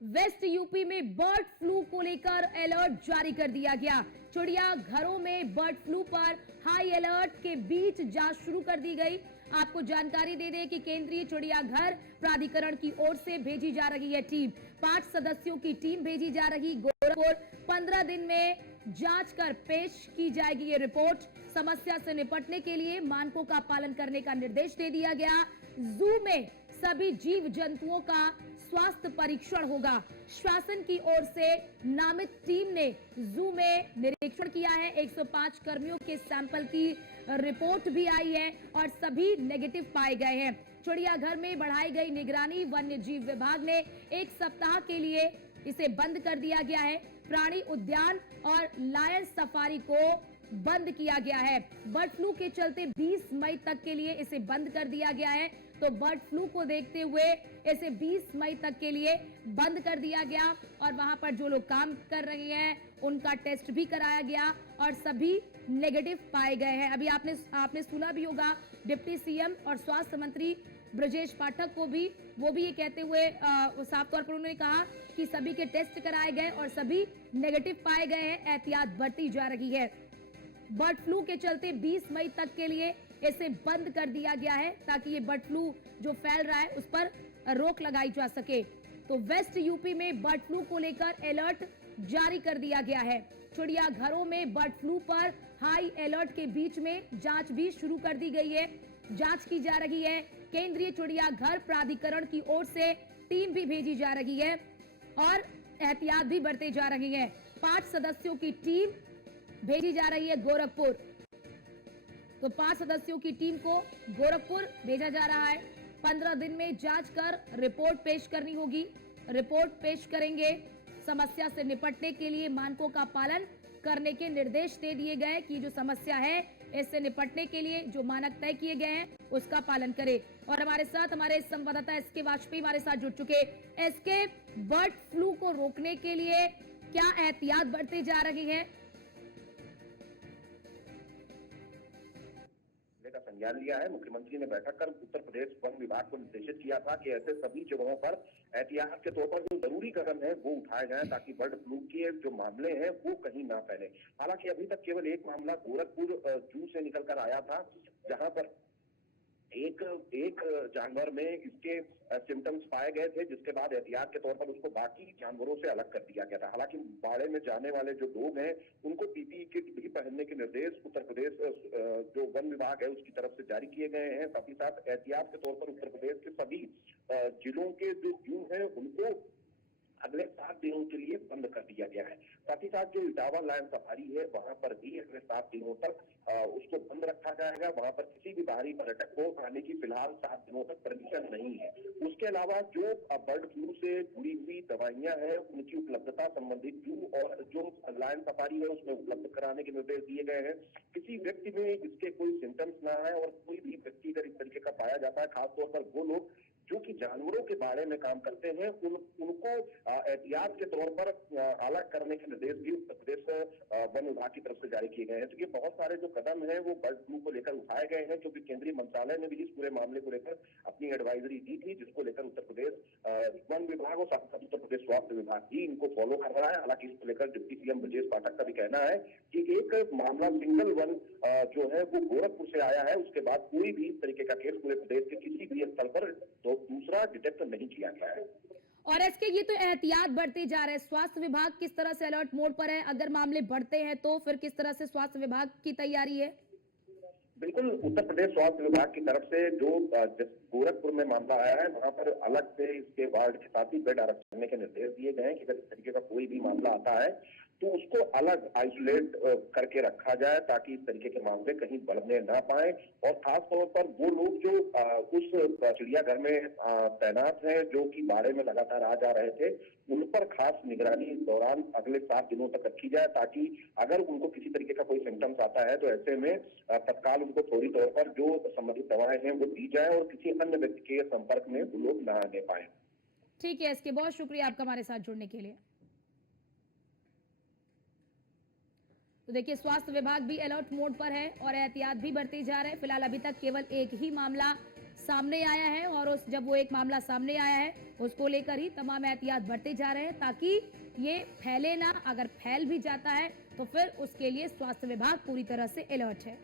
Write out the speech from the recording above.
West UP में bird flu को लेकर अलर्ट जारी कर दिया गया। चिड़ियाघरों में बर्ड फ्लू पर हाई अलर्ट के बीच जांच शुरू कर दी गई। आपको जानकारी दे दें कि केंद्रीय चिड़ियाघर प्राधिकरण की ओर से भेजी जा रही है टीम। 5 सदस्यों की टीम भेजी जा रही गोरखपुर। 15 दिन में जांच कर पेश की जाएगी ये रिपोर्ट। समस्या से निपटने के लिए मानकों का पालन करने का निर्देश दे दिया गया। जू में सभी जीव जंतुओं का स्वास्थ्य परीक्षण होगा। शासन की ओर से नामित टीम ने जू में निरीक्षण किया है। 105 कर्मियों के सैंपल की रिपोर्ट भी आई है और सभी नेगेटिव पाए गए हैं। चिड़ियाघर में बढ़ाई गई निगरानी। वन्य जीव विभाग ने 1 सप्ताह के लिए इसे बंद कर दिया गया है। प्राणी उद्यान और लायन सफारी को बंद किया गया है। बर्ड फ्लू के चलते 20 मई तक के लिए इसे बंद कर दिया गया है। तो बर्ड फ्लू को देखते हुए इसे 20 मई तक के लिए बंद कर दिया गया और वहां पर जो लोग काम कर रहे हैं उनका टेस्ट भी कराया गया और सभी नेगेटिव पाए गए हैं। अभी आपने सुना भी होगा डिप्टी सीएम और स्वास्थ्य मंत्री ब्रजेश पाठक को भी, वो भी ये कहते हुए साफ तौर पर उन्होंने कहा कि सभी के टेस्ट कराए गए और सभी नेगेटिव पाए गए हैं। एहतियात बरती जा रही है। बर्ड फ्लू के चलते 20 मई तक के लिए इसे बंद कर दिया गया है ताकि ये बर्ड फ्लू जो फैल रहा है उस पर रोक लगाई जा सके। तो वेस्ट यूपी में बर्ड फ्लू को लेकर अलर्ट जारी कर दिया गया है। चिड़ियाघरों में बर्ड फ्लू पर हाई अलर्ट के बीच में जांच भी शुरू कर दी गई है। जांच की जा रही है। केंद्रीय चिड़ियाघर प्राधिकरण की ओर से टीम भी भेजी जा रही है और एहतियात भी बरते जा रही है। 5 सदस्यों की टीम भेजी जा रही है गोरखपुर। तो 5 सदस्यों की टीम को गोरखपुर भेजा जा रहा है। 15 दिन में जांच कर रिपोर्ट पेश करनी होगी। रिपोर्ट पेश करेंगे। समस्या से निपटने के लिए मानकों का पालन करने के निर्देश दे दिए गए कि जो समस्या है इससे निपटने के लिए जो मानक तय किए गए हैं उसका पालन करें। और हमारे साथ हमारे संवाददाता एसके वाजपेयी हमारे साथ जुड़ चुके। एसके, बर्ड फ्लू को रोकने के लिए क्या एहतियात बरती जा रही है? का संज्ञान लिया है। मुख्यमंत्री ने बैठक कर उत्तर प्रदेश वन विभाग को निर्देशित किया था कि ऐसे सभी जगहों पर एहतियात के तौर पर जो जरूरी कदम है वो उठाए जाएं ताकि बर्ड फ्लू के जो मामले हैं वो कहीं ना फैले। हालांकि अभी तक केवल एक मामला गोरखपुर जू से निकलकर आया था, जहां पर एक जानवर में इसके सिम्टम्स पाए गए थे, जिसके बाद एहतियात के तौर पर उसको बाकी जानवरों से अलग कर दिया गया था। हालांकि बाड़े में जाने वाले जो लोग हैं उनको पीपीई किट भी पहनने के निर्देश उत्तर प्रदेश जो वन विभाग है उसकी तरफ से जारी किए गए हैं। साथ ही साथ एहतियात के तौर पर उत्तर प्रदेश के सभी जिलों के जो जू हैं उनको अगले 7 दिनों के लिए बंद कर दिया गया है। साथ ही साथ जो इटावा लायन सफारी है वहां पर भी अगले 7 दिनों तक उसको बंद रखा जाएगा। वहां पर किसी भी बाहरी पर्यटक को आने की फिलहाल 7 दिनों तक परमिशन नहीं है। उसके अलावा जो बर्ड फ्लू से जुड़ी हुई दवाइयां हैं उनकी उपलब्धता संबंधित जू और जो लायन सफारी है उसमें उपलब्ध कराने के निर्देश दिए गए हैं। किसी व्यक्ति में इसके कोई सिम्टम्स ना आए और कोई भी व्यक्ति अगर इस तरीके का पाया जाता है, खासतौर पर वो लोग जो कि जानवरों के बारे में काम करते हैं उनको एहतियात के तौर पर अलग करने के निर्देश भी उत्तर प्रदेश वन विभाग की तरफ से जारी किए गए हैं। तो ये बहुत सारे जो कदम हैं वो बर्ड फ्लू को लेकर उठाए गए हैं, क्योंकि केंद्रीय मंत्रालय ने भी इस पूरे मामले को लेकर अपनी एडवाइजरी दी थी, जिसको लेकर उत्तर प्रदेश वन विभाग और साथ उत्तर प्रदेश स्वास्थ्य विभाग भी इनको फॉलो कर रहा है। हालांकि इसको लेकर डिप्टी सीएम ब्रजेश पाठक का भी कहना है कि एक मामला सिंगल वन जो है वो गोरखपुर से आया है, उसके बाद कोई भी इस तरीके का केस पूरे प्रदेश के किसी भी स्थल पर तो दूसरा डिटेक्ट नहीं किया गया है। और इसके ये तो एहतियात बढ़ते जा रहे हैं। स्वास्थ्य विभाग किस तरह से अलर्ट मोड पर है? अगर मामले बढ़ते हैं तो फिर किस तरह से स्वास्थ्य विभाग की तैयारी है? बिल्कुल, उत्तर प्रदेश स्वास्थ्य विभाग की तरफ से जो गोरखपुर में मामला आया है वहां पर अलग से इसके वार्ड के साथ ही बेड आरक्षण करने के निर्देश दिए गए हैं कि अगर इस तरीके का कोई भी मामला आता है तो उसको अलग आइसोलेट करके रखा जाए ताकि इस तरीके के मामले कहीं बढ़ने ना पाए। और खास तौर पर वो लोग जो उस चिड़ियाघर में तैनात हैं जो कि बाड़े में लगातार आ जा रहे थे, उन पर खास निगरानी इस दौरान अगले 7 दिनों तक रखी जाए ताकि अगर उनको किसी तरीके का कोई सिम्टम्स आता है तो ऐसे में तत्काल उनको फौरी तौर पर जो संबंधित दवाएं हैं वो दी जाए और किसी अन्य व्यक्ति के संपर्क में वो लोग ना आने पाए। ठीक है, इसके बहुत शुक्रिया आपका हमारे साथ जुड़ने के लिए। तो देखिए, स्वास्थ्य विभाग भी अलर्ट मोड पर है और एहतियात भी बरती जा रहे हैं। फिलहाल अभी तक केवल एक ही मामला सामने आया है और जब वो एक मामला सामने आया है उसको लेकर ही तमाम एहतियात बढ़ते जा रहे हैं ताकि ये फैले ना। अगर फैल भी जाता है तो फिर उसके लिए स्वास्थ्य विभाग पूरी तरह से अलर्ट है।